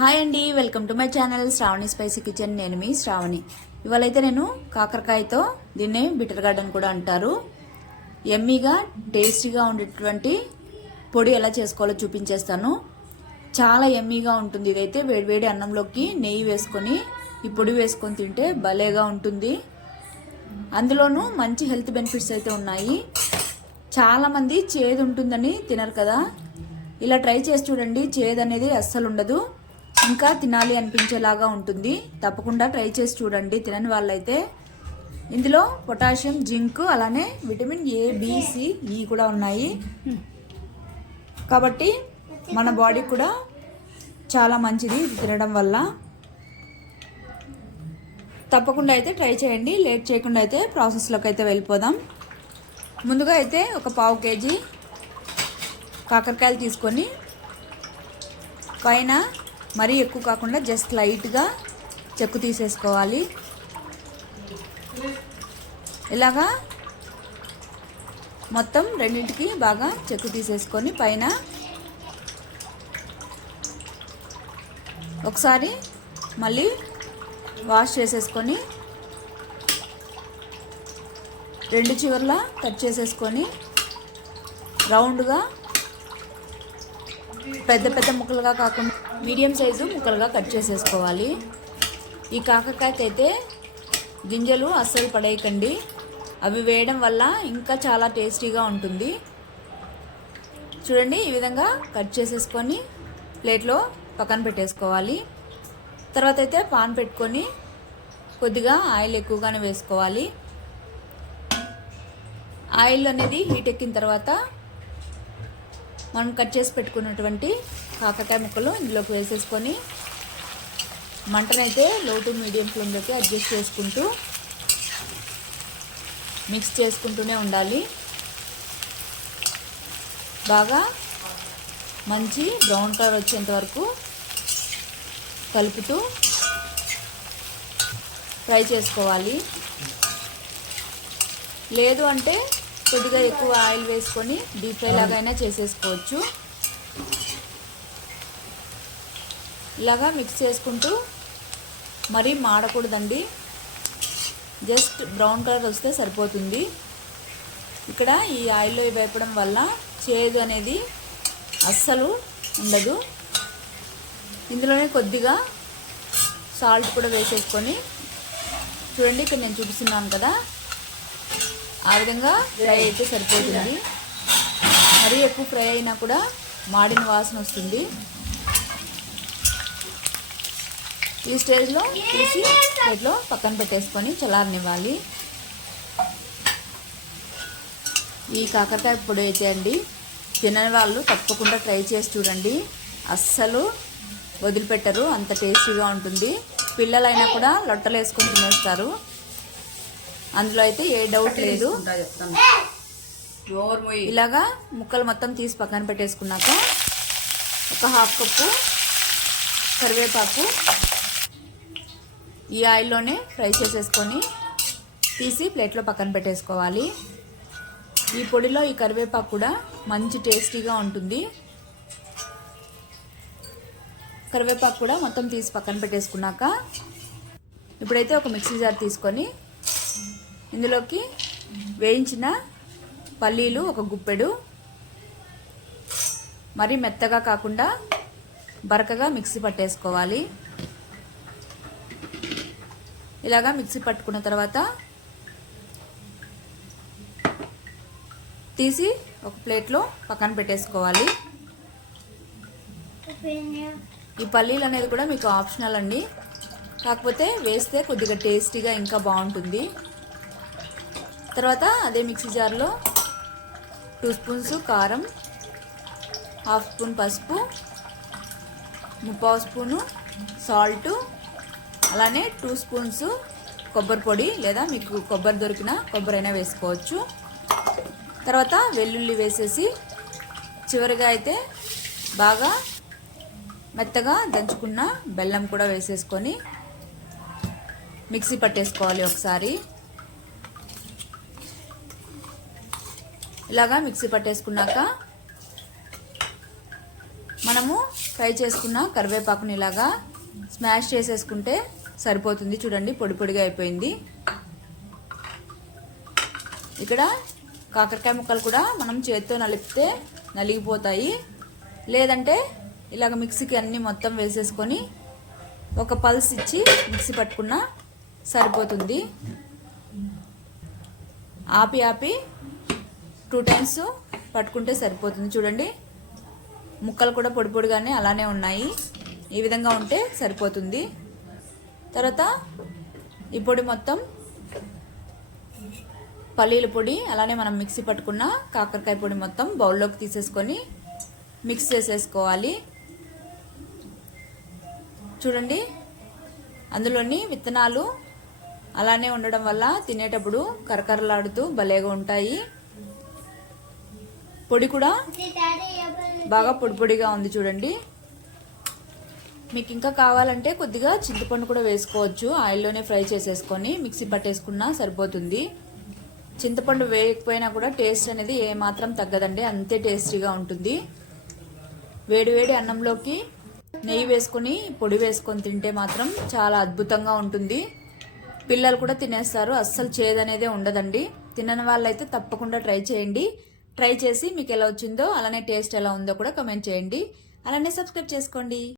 Hi అండి welcome to my channel Sravani spicy kitchen. నేను మీ శ్రావణి. ఇవాళైతే నేను కాకరకాయతో దీన్నే బిటర్ గార్డెన్ కూడా అంటారు. ఎమ్మీగా టేస్టీగా ఉండేటువంటి పొడి ఎలా చేసుకోవాలో చూపించేస్తాను. చాలా ఎమ్మీగా ఉంటుంది ఇదైతే. వేడివేడి అన్నంలోకి నెయ్యి వేసుకొని ఈ పొడి వేసుకొని తింటే భలేగా ఉంటుంది. అందులోనూ మంచి హెల్త్ బెనిఫిట్స్ అయితే ఉన్నాయి. చాలామంది చేదు ఉంటుందని తినరు కదా. ఇలా ట్రై చేసి చూడండి చేదు అనేది అస్సలు ఉండదు. ఇంకా తినాలి అనిపించేలాగా ఉంటుంది. తప్పకుండా ట్రై చేసి చూడండి. తినని వాళ్ళైతే ఇందులో పొటాషియం జింక్ అలానే విటమిన్ ఏ బిసి ఈ కూడా ఉన్నాయి. కాబట్టి మన బాడీ కూడా చాలా మంచిది తినడం వల్ల. తప్పకుండా అయితే ట్రై చేయండి. లేట్ చేయకుండా అయితే ప్రాసెస్లోకి అయితే వెళ్ళిపోదాం. ముందుగా అయితే ఒక పావు కేజీ కాకరకాయలు తీసుకొని పైన మరీ ఎక్కువ కాకుండా జస్ట్ లైట్గా చెక్కు తీసేసుకోవాలి. ఇలాగా మొత్తం రెండింటికి బాగా చెక్కు తీసేసుకొని పైన ఒకసారి మళ్ళీ వాష్ చేసేసుకొని రెండు చివర్లా కట్ చేసేసుకొని రౌండ్గా పెద్ద పెద్ద ముక్కలుగా కాకుండా మీడియం సైజు ముక్కలుగా కట్ చేసేసుకోవాలి. ఈ కాకరకాయకైతే అయితే గింజలు అస్సలు పడేయకండి. అవి వేయడం వల్ల ఇంకా చాలా టేస్టీగా ఉంటుంది. చూడండి ఈ విధంగా కట్ చేసేసుకొని ప్లేట్లో పక్కన పెట్టేసుకోవాలి. తర్వాత అయితే పాన్ పెట్టుకొని కొద్దిగా ఆయిల్ ఎక్కువగానే వేసుకోవాలి. ఆయిల్ అనేది హీట్ ఎక్కిన తర్వాత మనం కట్ చేసి పెట్టుకున్నటువంటి కాకరకాయ ముక్కలు ఇందులోకి వేసేసుకొని మంటనైతే లో టు మీడియం ఫ్లేమ్లోకి అడ్జస్ట్ చేసుకుంటూ మిక్స్ చేసుకుంటూనే ఉండాలి. బాగా మంచి బ్రౌన్ కలర్ వచ్చేంత వరకు కలుపుతూ ఫ్రై చేసుకోవాలి. లేదు అంటే కొద్దిగా ఎక్కువ ఆయిల్ వేసుకొని డీప్ ఫ్రై లాగైనా చేసేసుకోవచ్చు. ఇలాగా మిక్స్ చేసుకుంటూ మరీ మాడకూడదండి. జస్ట్ బ్రౌన్ కలర్ వస్తే సరిపోతుంది. ఇక్కడ ఈ ఆయిల్లో వేపడం వల్ల చేదు అనేది అస్సలు ఉండదు. ఇందులోనే కొద్దిగా సాల్ట్ కూడా వేసేసుకొని చూడండి ఇక్కడ నేను చూపిస్తున్నాను కదా. ఆ విధంగా ఫ్రై అయితే సరిపోతుంది. మరీ ఎక్కువ ఫ్రై అయినా కూడా మాడిన వాసన వస్తుంది. ఈ స్టేజ్లో తీసి ప్లేట్లో పక్కన పెట్టేసుకొని చల్లారనివ్వాలి. ఈ కాకరకాయ పొడి అయితే అండి తినని వాళ్ళు తప్పకుండా ట్రై చేసి చూడండి. అస్సలు వదిలిపెట్టరు అంత టేస్టీగా ఉంటుంది. పిల్లలైనా కూడా లొట్టలు వేసుకొని తినేస్తారు. అందులో అయితే ఏ డౌట్ లేదు. ఇలాగా ముక్కలు మొత్తం తీసి పక్కన పెట్టేసుకున్నాక ఒక హాఫ్ కప్పు కరివేపాకు ఈ ఆయిల్లోనే ఫ్రై చేసేసుకొని తీసి ప్లేట్లో పక్కన పెట్టేసుకోవాలి. ఈ పొడిలో ఈ కరివేపాకు కూడా మంచి టేస్టీగా ఉంటుంది. కరివేపాకు కూడా మొత్తం తీసి పక్కన పెట్టేసుకున్నాక ఇప్పుడైతే ఒక మిక్సీ జార్ తీసుకొని ఇందులోకి వేయించిన పల్లీలు ఒక గుప్పెడు. మరి మెత్తగా కాకుండా బరకగా మిక్సీ పట్టేసుకోవాలి. ఇలాగా మిక్సీ పట్టుకున్న తర్వాత తీసి ఒక ప్లేట్లో పక్కన పెట్టేసుకోవాలి. ఈ పల్లీలు అనేది కూడా మీకు ఆప్షనల్ అండి. కాకపోతే వేస్తే కొద్దిగా టేస్టీగా ఇంకా బాగుంటుంది. తర్వాత అదే మిక్సీ జార్లో టూ స్పూన్స్ కారం హాఫ్ స్పూన్ పసుపు ముప్పావు స్పూను సాల్ట్ అలానే టూ స్పూన్స్ కొబ్బరి పొడి లేదా మీకు కొబ్బరి దొరికిన కొబ్బరి అయినా వేసుకోవచ్చు. తర్వాత వెల్లుల్లి వేసేసి చివరిగా అయితే బాగా మెత్తగా దంచుకున్న బెల్లం కూడా వేసేసుకొని మిక్సీ పట్టేసుకోవాలి ఒకసారి. ఇలాగా మిక్సీ పట్టేసుకున్నాక మనము ఫ్రై చేసుకున్న కరివేపాకుని ఇలాగా స్మాష్ చేసేసుకుంటే సరిపోతుంది. చూడండి పొడి పొడిగా అయిపోయింది. ఇక్కడ కాకరకాయ ముక్కలు కూడా మనం చేత్తో నలిపితే నలిగిపోతాయి. లేదంటే ఇలాగ మిక్సీకి అన్నీ మొత్తం వేసేసుకొని ఒక పల్స్ ఇచ్చి మిక్సీ పట్టుకున్నా సరిపోతుంది. ఆపి ఆపి టూ టైమ్స్ పట్టుకుంటే సరిపోతుంది. చూడండి. ముక్కలు కూడా పొడి పొడిగానే అలానే ఉన్నాయి. ఈ విధంగా ఉంటే సరిపోతుంది. తర్వాత ఈ పొడి మొత్తం పల్లీల పొడి అలానే మనం మిక్సీ పట్టుకున్న కాకరకాయ పొడి మొత్తం బౌల్లోకి తీసేసుకొని మిక్స్ చేసేసుకోవాలి. చూడండి. అందులోని విత్తనాలు అలానే ఉండడం వల్ల తినేటప్పుడు కరకరలాడుతూ భలేగా ఉంటాయి. పొడి కూడా బాగా పొడి పొడిగా ఉంది చూడండి. మీకు ఇంకా కావాలంటే కొద్దిగా చింతపండు కూడా వేసుకోవచ్చు. ఆయిల్లోనే ఫ్రై చేసేసుకొని మిక్సీ పట్టేసుకున్నా సరిపోతుంది. చింతపండు వేయకపోయినా కూడా టేస్ట్ అనేది ఏమాత్రం తగ్గదండి. అంతే టేస్టీగా ఉంటుంది. వేడి వేడి అన్నంలోకి నెయ్యి వేసుకొని పొడి వేసుకొని తింటే మాత్రం చాలా అద్భుతంగా ఉంటుంది. పిల్లలు కూడా తినేస్తారు. అస్సలు చేదనేదే ఉండదండి. తినని వాళ్ళైతే తప్పకుండా ట్రై చేయండి. ట్రై చేసి మీకు ఎలా వచ్చిందో అలానే టేస్ట్ ఎలా ఉందో కూడా కమెంట్ చేయండి. అలానే సబ్స్క్రైబ్ చేసుకోండి.